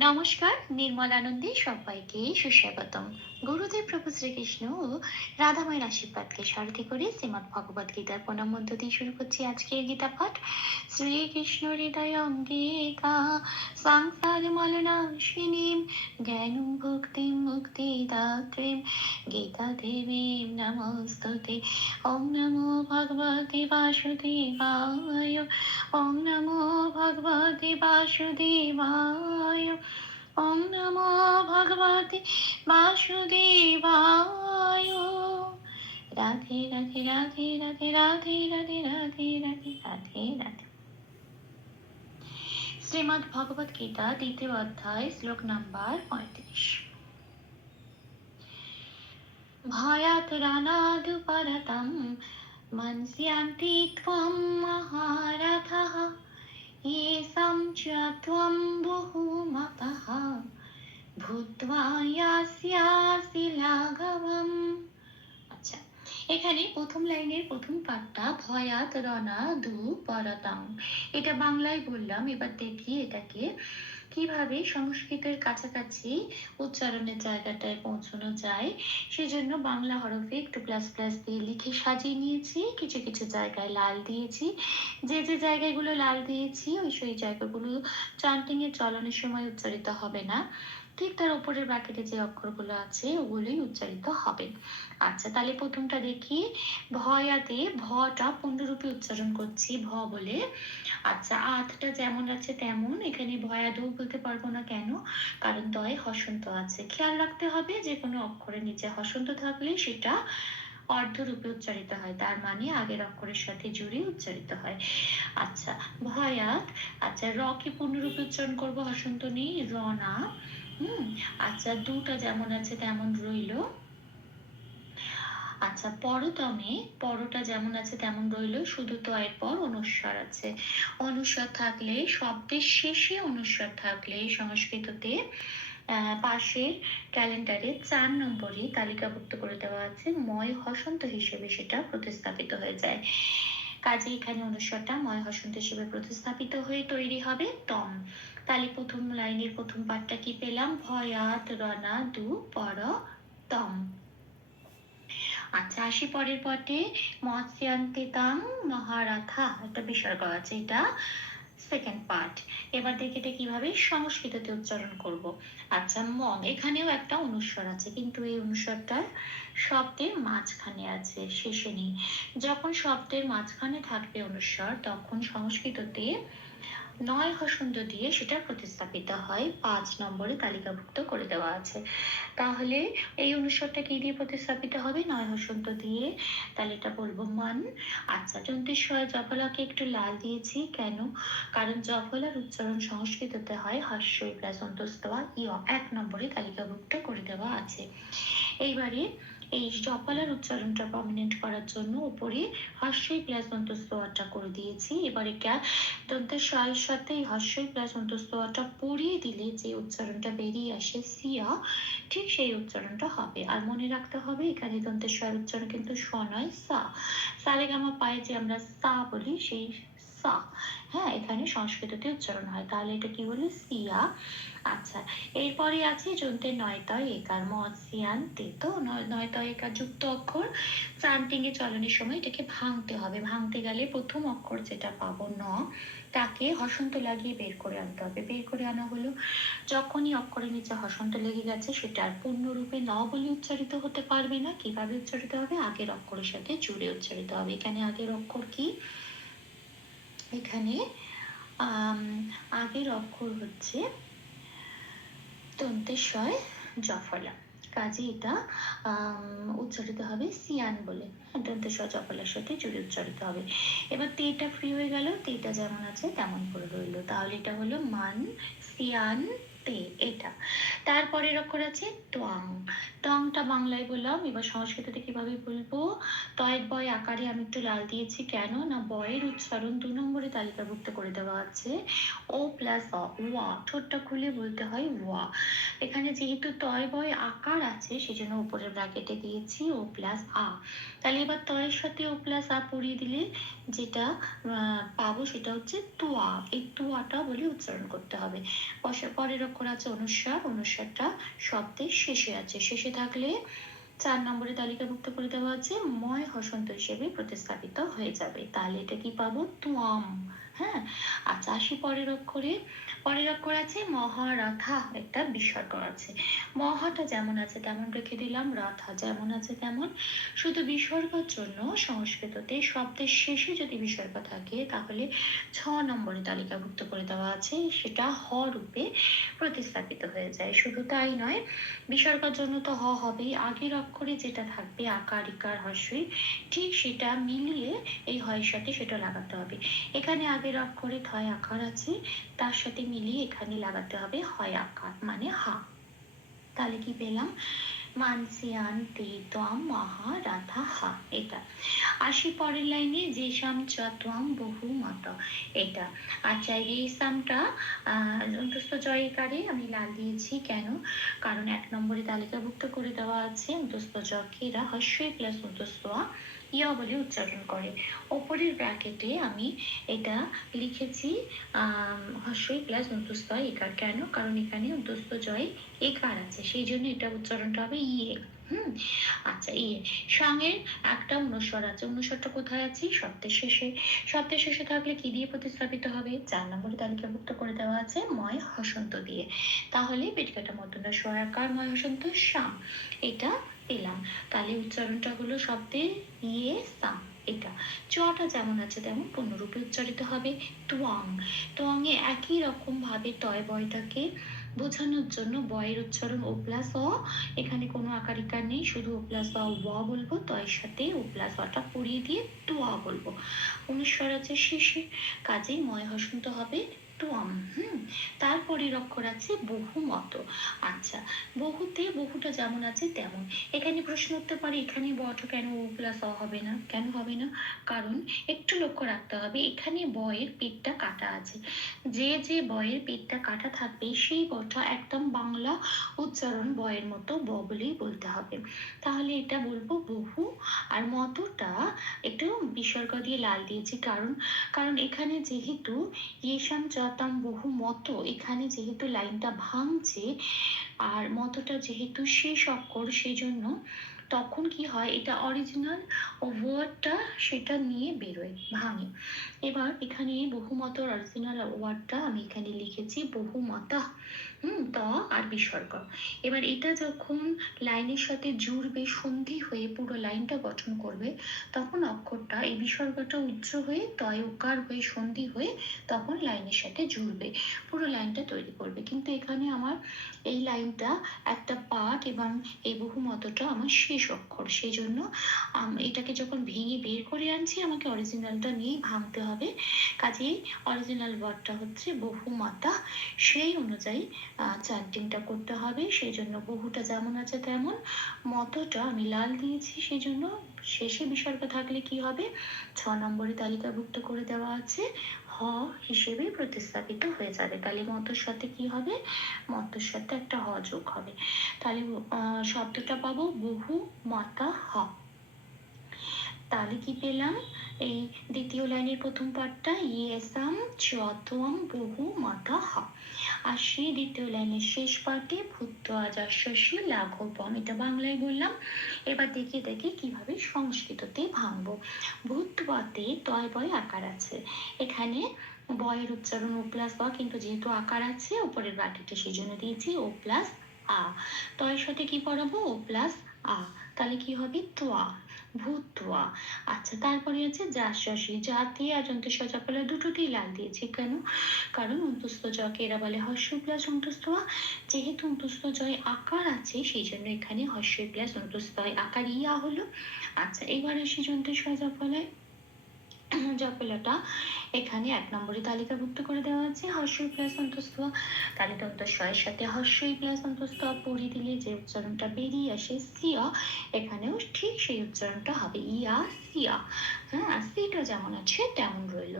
নমস্কার নির্মল আনন্দে সবাইকে সুস্বাগতম। গুরুদেব প্রভু শ্রীকৃষ্ণ ও রাধামায়ের আশীর্বাদকে সারথি করে শ্রীমদ ভগবত গীতার প্রণাম মধ্য দিয়ে শুরু করছি আজকের গীতা পাঠ। শ্রীকৃষ্ণ হৃদয় অঙ্গিকা সংসার মলনাশিনীম, জ্ঞান ভক্তি মুক্তি দাত্রীম গীতা দেবী নমস্তুতে। ওম নমো ভগবতে বাসুদেবায়, ওম নমো ভগবতে বাসুদেবায়। ওম নমো ভগবতে বাসুদেবায়। রাধে রাধে রাধে রাধে রাধে রাধে রাধে রাধে রাধে রাধে। শ্রীমদ্ ভগবত গীতা, দ্বিতীয় অধ্যায়, শ্লোক নাম্বার পঁয়ত্রিশ। ভয়াত রানাদুপরতম, মনস্যান্তি ত্বম মহারথः। येषां च त्वं बहुमतः ভূত্বা ইয়াস্যাসি লাঘবম আচ্ছা এখানে প্রথম লাইনের প্রথম পাঠটা ভয়াত রনা দু পরতাং এটা বাংলায় বললাম এবার দেখি এটাকে কীভাবে সংস্কৃতের কাছাকাছি উচ্চারণের জায়গাটায় পৌঁছানো যায় সেজন্য বাংলা হরফে একটু প্লাস প্লাস দিয়ে লিখে সাজিয়ে নিয়েছি, কিছু কিছু জায়গায় লাল দিয়েছি। যে যে জায়গাগুলো লাল দিয়েছি, ওই সেই জায়গাগুলো চান্টিং এর চলনের সময় উচ্চারিত হবে না। ঠিক তার উপরের ব্র্যাকেটে যে অক্ষরগুলো আছে, ওগুলোই উচ্চারিত হবে। আচ্ছা তাহলে প্রথমটা দেখি। ভয়াতে ভটা পূর্ণরূপে উচ্চারণ করছি, ভ বলে। আচ্ছা আতটা যেমন আছে তেমন, এখানে ভয়াদৌ বলতে পারব না কেন, কারণ দয়ে হসন্ত আছে। খেয়াল রাখতে হবে যে কোনো অক্ষরের নিচে হসন্ত থাকলে সেটা অর্ধরূপে উচ্চারিত হয়, তার মানে আগের অক্ষরের সাথে জুড়ে উচ্চারিত হয়। আচ্ছা ভয়াত আচ্ছা র কি পূর্ণরূপে উচ্চারণ করব? হসন্ত নেই, র না। আচ্ছা দুটা যেমন আছে তেমন রইল। আচ্ছা পরতমে পরটা যেমন আছে তেমন রইল, শুধু তো এর পর অনুস্বার আছে। অনুস্বার থাকলে, শব্দের শেষে অনুস্বার থাকলে সংস্কৃততে পাশের ক্যালেন্ডারে চার নম্বরে তালিকাভুক্ত করে দেওয়া আছে, ময় হসন্ত হিসেবে সেটা প্রতিস্থাপিত হয়ে যায়। কাজে এখানে অনুস্বারটা ময় হসন্ত হিসেবে প্রতিস্থাপিত হয়ে তৈরি হবে তম। তাহলে প্রথম লাইনের প্রথম পাঠটা কি পেলাম? ভয়াত রনা দু পর তম। আচ্ছা আসি পরের পটে মৎস্যান্তিতাং মহারাথা। একটা বিসর্গ আছে এটা। সেকেন্ড পার্ট এবার দেখি এটা কীভাবে সংস্কৃততে উচ্চারণ করব। আচ্ছা মং এখানেও একটা অনুস্বর আছে, কিন্তু এই অনুস্বরটার শব্দের মাঝখানে আছে, শেষে নেই। যখন শব্দের মাঝখানে থাকবে অনুস্বর, তখন সংস্কৃততে নয় হসন্ত দিয়ে সেটা প্রতিস্থাপিত হয়, পাঁচ নম্বরে তালিকাভুক্ত করে দেওয়া আছে। তাহলে এই অনুস্বারটা কি দিয়ে প্রতিস্থাপিত হবে? নয় হসন্ত দিয়ে। তাহলে এটা বলব মান। আচ্ছা দন্তেশ্বয় জফলাকে একটু লাল দিয়েছি। কেন? কারণ জফলার উচ্চারণ সংস্কৃততে হয় হাস্যই প্লাস অন্তস্তবা ইয় এক নম্বরে তালিকাভুক্ত করে দেওয়া আছে। এইবারে এই জপালার উচ্চারণটা প্রমিনেন্ট করার জন্য উপরে হাস্যই প্লাস অন্তস্তটা করে দিয়েছি। এবারে ক্যা দন্তের স্বয়ের সাথে এই হাস্যই প্লাস পড়িয়ে দিলে যে উচ্চারণটা বেরিয়ে আসে সিয়া, ঠিক সেই উচ্চারণটা হবে। আর মনে রাখতে হবে, এখানে দন্তের স্বয়ের উচ্চারণ কিন্তু স নয়, সা। সারেগামা পায়ে যে আমরা সা বলি, সেই সা এখানে সংস্কৃততে উচ্চারণ হয়। তাহলে এটা কি বলে সিয়া। আচ্ছা এরপরে আছে যন্ত্রের নয়তয় একার মৎসিয়ান তে তো নয়- নয়তয় একার যুক্ত অক্ষর চান্টিং এ চলনের সময় এটাকে ভাঙতে হবে। ভাঙতে গেলে প্রথম অক্ষর যেটা পাবো ন, তাকে হসন্ত লাগিয়ে বের করে আনতে হবে। বের করে আনা হলো যখনই অক্ষরের নিচে হসন্ত লেগে গেছে, সেটা আর পূর্ণরূপে ন বলে উচ্চারিত হতে পারবে না। কীভাবে উচ্চারিত হবে? আগের অক্ষরের সাথে জুড়ে উচ্চারিত হবে। এখানে আগের অক্ষর কি? এখানে আগের অক্ষর হচ্ছে দন্তেশ্বয় জফলা। কাজে এটা উচ্চারিত হবে সিয়ান বলে। দন্তেশ্বয় জফলার সাথে জুড়ে উচ্চারিত হবে। এবার তেটা ফ্রি হয়ে গেল, তেটা যেমন আছে তেমন করে রইল। তাহলে এটা হলো মান, সিয়ান তে এটা তারপরের অক্ষর আছে টং। টংটা বাংলায় বললাম, এবার সংস্কৃততে কীভাবে বলব? তয়ের বয় আকারে আমি একটু লাল দিয়েছি, কেন? না, বয়ের উচ্চারণ দু নম্বরে তালিকাভুক্ত করে দেওয়া আছে। ও প্লাস অ, ওয়া, ঠোঁটটা খুলে বলতে হয় ওয়া। এখানে যেহেতু তয় বয় আকার আছে, সেজন্য উপরের ব্র্যাকেটে দিয়েছি ও প্লাস আ। তাহলে এবার তয়ের সাথে ও প্লাস আ পড়িয়ে দিলে যেটা পাবো সেটা হচ্ছে তোয়া। এই তোয়াটা বলে উচ্চারণ করতে হবে। পরের অক্ষর আছে অনুস্বার অনুস্বারটা শব্দের শেষে আছে। শেষে থাকলে চার নম্বরে তালিকাভুক্ত করে দেওয়া আছে, ময় হসন্ত হিসেবে প্রতিস্থাপিত হয়ে যাবে। তাহলে এটা কি পাবো? তুয়াম। হ্যাঁ? আচ্ছা আসি পরের অক্ষরে। পরের অক্ষর আছে মহারাথা, একটা বিসর্গ আছে। মহাটা যেমন আছে তেমন রেখে দিলাম, রাথা যেমন আছে তেমন। শুধু বিসর্গের জন্য সংস্কৃততে শব্দের শেষে যদি বিসর্গ থাকে, তাহলে ছ নম্বরে তালিকাভুক্ত করে দেওয়া আছে। সেটা হ রূপে প্রতিস্থাপিত হয়ে যায়। শুধু তাই নয়, বিসর্গের জন্য তো হ হবেই। আগের অক্ষরে যেটা থাকবে, আকার, ইকার হর্ষই ঠিক সেটা মিলিয়ে এই হয়ের সাথে সেটা লাগাতে হবে। এখানে আগের অক্ষরে থয় আকার আছে, তার সাথে মিলিয়ে এখানে লাগাতে হবে হয় আকার মানে হা। তাহলে কি পেলাম? মানসিয়ান তে তম মহা, রাধা, হা, এটা। আসি পরের লাইনে, যে সাম চত্বম বহু মত, এটা। আচ্ছা এই সামটা অন্তস্থ জয়কারে আমি লাল দিয়েছি, কেন? কারণ এক নম্বরে তালিকাভুক্ত করে দেওয়া আছে, অন্তস্থ জকেরা হস্যই, প্লাস অন্তস্থ ইয়া বলে উচ্চারণ করে। ওপরের ব্র্যাকেটে আমি এটা লিখেছি হস্যই প্লাস অন্তস্থ একার। কেন? কারণ এখানে অন্তস্থ জয় একার আছে। সেই জন্য এটা উচ্চারণটা হবে ইয়ে। হুম? আচ্ছা ইয়ে। সঙ্গে একটা অনুস্বর আছে। অনুস্বরটা কোথায় আছে? শব্দের শেষে। শব্দের শেষে থাকলে কি দিয়ে প্রতিস্থাপিত হবে? চার নম্বরে তালিকাভুক্ত করে দেওয়া আছে ময় হসন্ত দিয়ে। তাহলে পেটকাটা মধ্যনা স্বরাকার ময় হসন্ত শাম এটা পেলাম। তাহলে উচ্চারণটা হলো শব্দের ইয়ে সাম, এটা। চটা যেমন আছে তেমন পূর্ণরূপে উচ্চারিত হবে তুয়াং তুয়াংয়ে একই রকম ভাবে তয় বয়টাকে বোঝানোর জন্য বয়ের উচ্চারণ ও প্লাস অ। এখানে কোনো আকারিকার নেই, শুধু ও প্লাস অ ওয়া বলব, তয়ের সাথে ও প্লাস অটা পড়িয়ে দিয়ে তুয়া বলব। অনুস্বর আছে শেষে, কাজেই ময় হসন্ত হবে তুয়াম হুম অক্ষর আছে বহু মত আচ্ছা বহুতে, বহুটা যেমন আছে তেমন। এখানে প্রশ্ন উঠতে পারে, এখানে বটা কেন ও প্লাস অ হবে না? কেন হবে না? কারণ একটু লক্ষ্য রাখতে হবে, এখানে বয়ের পেটটা কাটা আছে। যে যে বয়ের পেটটা কাটা থাকবে, সেই বটা একদম বাংলা উচ্চারণ বয়ের মতো ব বলেই বলতে হবে। তাহলে এটা বলব বহু, আর মতটা একটু বিসর্গ দিয়ে লাল দিয়েছি, কারণ কারণ এখানে যেহেতু ইয়েসাম চতাম বহু মত এখানে যেহেতু লাইনটা ভাঙছে আর মতটা যেহেতু শেষ অক্ষর সেই জন্য তখন কি হয়, এটা অরিজিনাল ওয়ার্ডটা সেটা নিয়ে বেরোয়, ভাঙে। এবার এখানে বহুমত অরিজিনাল ওয়ার্ডটা আমি এখানে লিখেছি, বহুমতা। হুম, ত আর বিসর্গ এবার এটা যখন লাইনের সাথে জুড়বে, সন্ধি হয়ে পুরো লাইনটা গঠন করবে, তখন অক্ষরটা এই বিসর্গটা উচ্চ হয়ে, তয় উকার হয়ে, সন্ধি হয়ে তখন লাইনের সাথে জুড়বে, পুরো লাইনটা তৈরি করবে। কিন্তু এখানে আমার এই লাইনটা একটা পাঠ এবং এই বহুমতটা আমার শেষ অক্ষর। সেই জন্য এটাকে যখন ভেঙে বের করে আনছি, আমাকে অরিজিনালটা নিয়েই ভাঙতে হবে। কাজেই অরিজিনাল ওয়ার্ডটা হচ্ছে বহুমাতা। সেই অনুযায়ী চান্টিংটা করতে হবে সেই জন্য বহুটা যেমন আছে তেমন। মতটা আমি লাল দিয়েছি সেই জন্য শেষে বিসর্গ থাকলে কি হবে? ছ নম্বরে তালিকাভুক্ত করে দেওয়া আছে, হ হিসেবে প্রতিস্থাপিত হয়ে যাবে। তাহলে মতর সাথে কি হবে? মতর সাথে একটা হ যোগ হবে। তাহলে শব্দটা পাবো বহু, মাতা, হ। তাহলে কি পেলাম? এই দ্বিতীয় লাইনের প্রথম পার্টটা ইয়েসাম চতম বহু মাতা হ। আর সেই দ্বিতীয় লাইনের শেষ পার্টে ভূত আজাশী লাঘবম এটা বাংলায় বললাম। এবার দেখে দেখে কীভাবে সংস্কৃততে ভাঙবো। ভূতবাতে তয়, বয়, আকার আছে। এখানে বয়ের উচ্চারণ ও প্লাস ব, কিন্তু যেহেতু আকার আছে, উপরের ব্র্যাকেটে সেই জন্য দিয়েছি ও প্লাস আ। তয়ের সাথে কি পড়াবো? ও প্লাস আ। তাহলে কি হবে? তোয়া ভূতোয়া আচ্ছা তারপরে আছে যাশী জাতি আর যন্ত্র সজাপলা দুটোতেই লাল দিয়েছি। কেন? কারণ অন্তস্থ জকে এরা বলে হর্ষ প্লাস অন্তস্থ। যেহেতু অন্তস্থ জয় আকার আছে, সেই জন্য এখানে হর্ষ প্লাস অন্তস্থ আকার ইয়া হলো। আচ্ছা এবার আসি সজা সজাপলায় জপলাটা এখানে এক নম্বরে তালিকাভুক্ত করে দেওয়া আছে, হর্ষই প্লাস অন্তস্থ। তাহলে দন্তস্বয়ের সাথে হর্ষই প্লাস অন্তস্থ, পড়ি দিলে যে উচ্চারণটা বেরিয়ে আসে, সিয়া। এখানেও ঠিক সেই উচ্চারণটা হবে, ইয়া, সিয়া। হ্যাঁ সিটা যেমন আছে, তেমন রইল।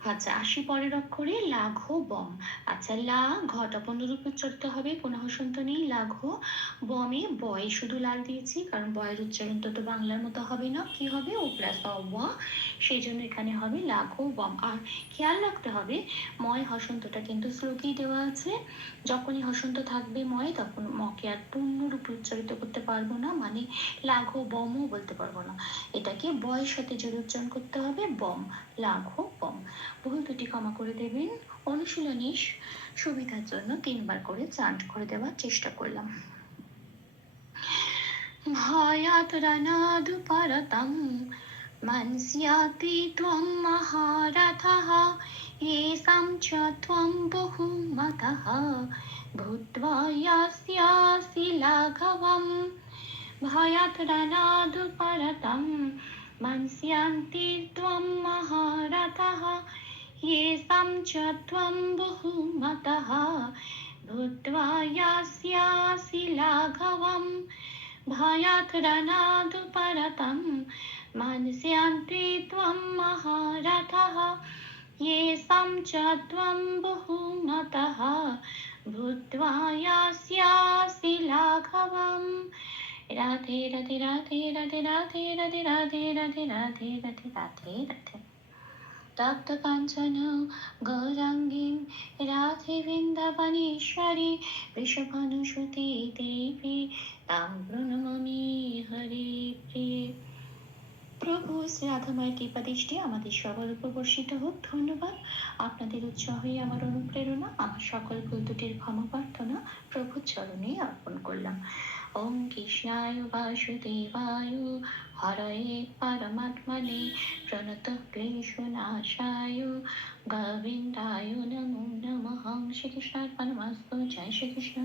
আচ্ছা আসি পরের অক্ষরে লাঘ বম। আচ্ছা লা, ঘটা পুনরূপ উচ্চারিত হবে কোনো হসন্ত নেই, লাঘ বমে বয়। শুধু লাল দিয়েছি, কারণ বয়ের উচ্চারণ তো বাংলার মতো হবে না। কি হবে? ও প্লাস অ সেই জন্য এখানে হবে লাঘ বম। আর খেয়াল রাখতে হবে, ময় হসন্তটা কিন্তু শ্লোকেই দেওয়া আছে। যখনই হসন্ত থাকবে ময়, তখন মকে আর পূর্ণরূপে উচ্চারিত করতে পারব না মানে লাঘ বমও বলতে পারব না। এটাকে বয়ের সাথে জোরে উচ্চারণ করতে হবে, বম, লাঘ বম। ভুল দুটি ক্ষমা করে দেবেন অনুশীলনী সুবিধার জন্য তিনবার করে চান্ট করে দেওয়ার চেষ্টা করলাম ভয়াত রণাদুপরতম মনস্যাতি ত্বম মহারথः येषां च त्वं बहुमतः भूत्वा यास्यासि लाघवम् भयात् रणादुपरतं मंस्यन्ति त्वं महारथः येषां च त्वं बहुमतः। भूत्वा यास्यासि लाघवम् भयात् रणादुपरतं मानस्यन्ति त्वं महारथः येषां च त्वं बहुमतः। भूत्वा यास्यासि लाघवम् রাধে রাধে রাধে রাধে রাধে রাধে রাধে রাধে রাধে রাধে রাধে রাধে তপ্ত কাঞ্চন গৌরাঙ্গীম রাধে বৃন্দাবনেশ্বরী বৃষভানুসুতি দেবী তাম প্রণমামি হরে প্রিয়ে প্রভু শ্রী রাধামায়ের কৃপা দৃষ্টি আমাদের সবার উপর বর্ষিত হোক ধন্যবাদ আপনাদের উৎসাহই আমার অনুপ্রেরণা আমার সকল ভুল দুটির ক্ষমা প্রার্থনা প্রভুর চরণে অর্পণ করলাম ওম কৃষ্ণায় বাসুদেবায় হরয়ে পরমাত্মনে প্রণত ক্লেশনাশায় গোবিন্দায় নমো নমঃ। শ্রীকৃষ্ণার্পণমস্তু। জয় শ্রীকৃষ্ণ।